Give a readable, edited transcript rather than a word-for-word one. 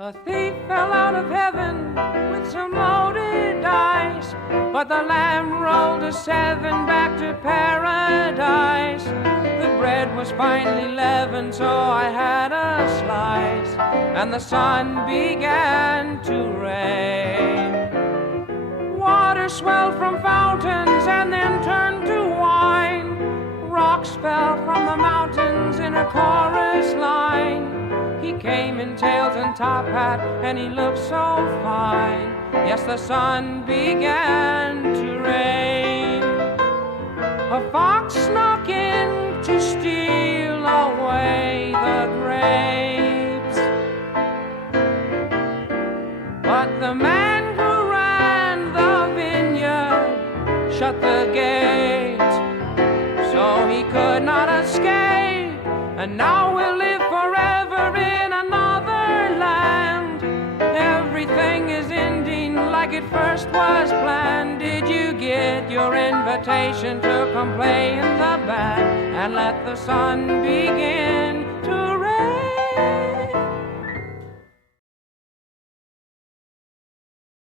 A thief fell out of heaven with some loaded dice, but the lamb rolled a 7 back to paradise. The bread was finely leavened, so I had a slice, and the sun began to rain. Water swelled from fountains and then turned to wine. Rocks fell from the mountains in a chorus line. He came in tails and top hat, and he looked so fine. Yes, the sun began to rain. A fox snuck in to steal away the grapes, but the man who ran the vineyard shut the gates, so he could not escape. And now we'll live forever in another land. Everything is ending like it first was planned. Did you get your invitation to come play in the band and let the sun begin